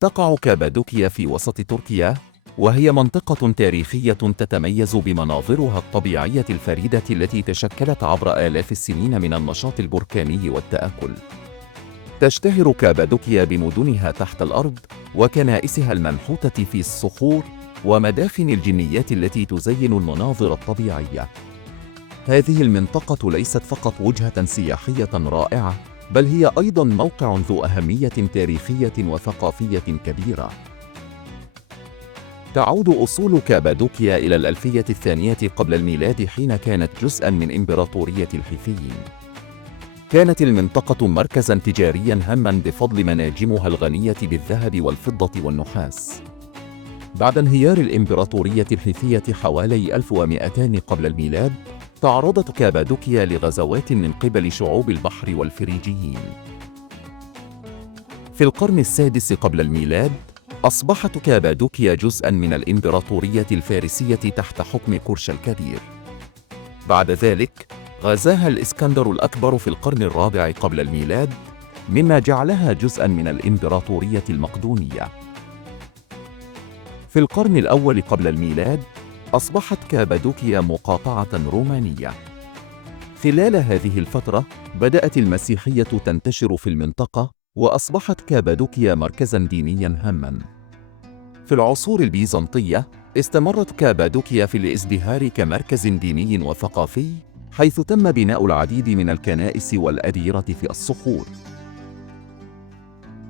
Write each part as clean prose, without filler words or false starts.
تقع كابادوكيا في وسط تركيا، وهي منطقة تاريخية تتميز بمناظرها الطبيعية الفريدة التي تشكلت عبر آلاف السنين من النشاط البركاني والتآكل. تشتهر كابادوكيا بمدنها تحت الأرض، وكنائسها المنحوتة في الصخور، ومدافن الجنيات التي تزين المناظر الطبيعية. هذه المنطقة ليست فقط وجهة سياحية رائعة، بل هي أيضاً موقع ذو أهمية تاريخية وثقافية كبيرة. تعود أصول كابادوكيا إلى الألفية الثانية قبل الميلاد، حين كانت جزءاً من إمبراطورية الحيثيين. كانت المنطقة مركزاً تجارياً هاماً بفضل مناجمها الغنية بالذهب والفضة والنحاس. بعد انهيار الإمبراطورية الحيثية حوالي 1200 قبل الميلاد، تعرضت كابادوكيا لغزوات من قبل شعوب البحر والفريجيين. في القرن السادس قبل الميلاد، أصبحت كابادوكيا جزءاً من الإمبراطورية الفارسية تحت حكم كورش الكبير. بعد ذلك، غزاها الإسكندر الأكبر في القرن الرابع قبل الميلاد، مما جعلها جزءاً من الإمبراطورية المقدونية. في القرن الأول قبل الميلاد، أصبحت كابادوكيا مقاطعة رومانية. خلال هذه الفترة، بدأت المسيحية تنتشر في المنطقة، وأصبحت كابادوكيا مركزاً دينياً هاماً. في العصور البيزنطية، استمرت كابادوكيا في الازدهار كمركز ديني وثقافي، حيث تم بناء العديد من الكنائس والأديرة في الصخور.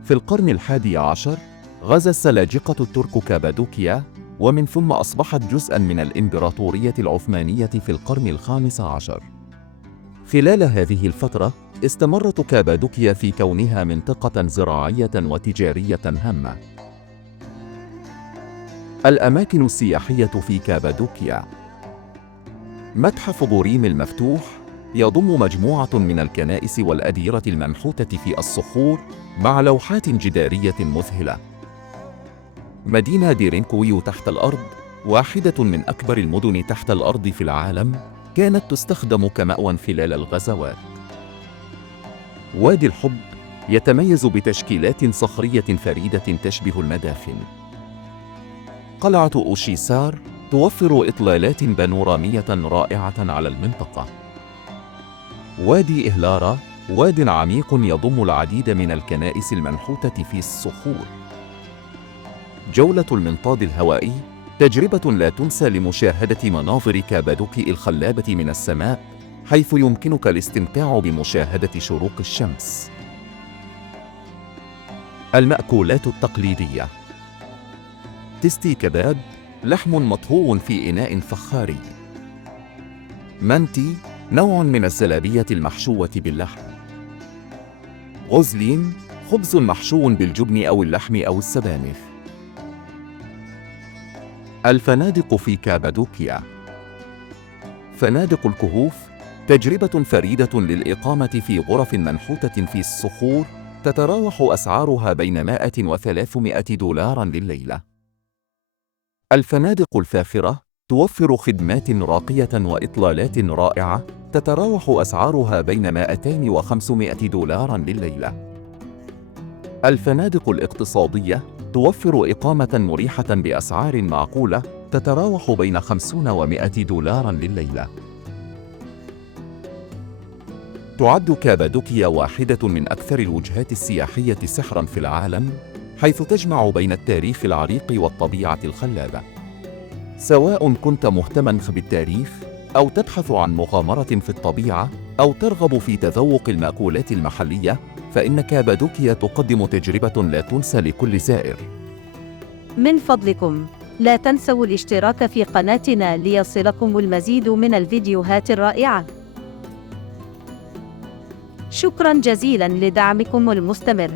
في القرن الحادي عشر، غزا السلاجقة الترك كابادوكيا، ومن ثم أصبحت جزءاً من الإمبراطورية العثمانية في القرن الخامس عشر. خلال هذه الفترة، استمرت كابادوكيا في كونها منطقة زراعية وتجارية هامة. الأماكن السياحية في كابادوكيا: متحف بوريم المفتوح، يضم مجموعة من الكنائس والأديرة المنحوتة في الصخور مع لوحات جدارية مذهلة. مدينة ديرينكويو تحت الأرض، واحدة من أكبر المدن تحت الأرض في العالم، كانت تستخدم كمأوى خلال الغزوات. وادي الحب يتميز بتشكيلات صخرية فريدة تشبه المدافن. قلعة أوشيسار توفر إطلالات بانورامية رائعة على المنطقة. وادي إهلارا، واد عميق يضم العديد من الكنائس المنحوتة في الصخور. جولة المنطاد الهوائي، تجربة لا تنسى لمشاهدة مناظر كابادوكي الخلابة من السماء، حيث يمكنك الاستمتاع بمشاهدة شروق الشمس. المأكولات التقليدية: تستي كباب، لحم مطهو في إناء فخاري. منتي، نوع من الزلابية المحشوة باللحم. غزلين، خبز محشو بالجبن أو اللحم أو السبانخ. الفنادق في كابادوكيا: فنادق الكهوف، تجربة فريدة للإقامة في غرف منحوتة في الصخور، تتراوح أسعارها بين 100 و300 دولار لليلة. الفنادق الفاخرة توفر خدمات راقية وإطلالات رائعة، تتراوح أسعارها بين 200 و500 دولار لليلة. الفنادق الاقتصادية توفر إقامة مريحة بأسعار معقولة، تتراوح بين 50 و100 دولار لليلة. تعد كابادوكيا واحدة من أكثر الوجهات السياحية سحراً في العالم، حيث تجمع بين التاريخ العريق والطبيعة الخلابة. سواء كنت مهتماً بالتاريخ، أو تبحث عن مغامرة في الطبيعة، أو ترغب في تذوق المأكولات المحلية، فإن كابادوكيا تقدم تجربة لا تنسى لكل زائر. من فضلكم، لا تنسوا الاشتراك في قناتنا ليصلكم المزيد من الفيديوهات الرائعة. شكراً جزيلاً لدعمكم المستمر.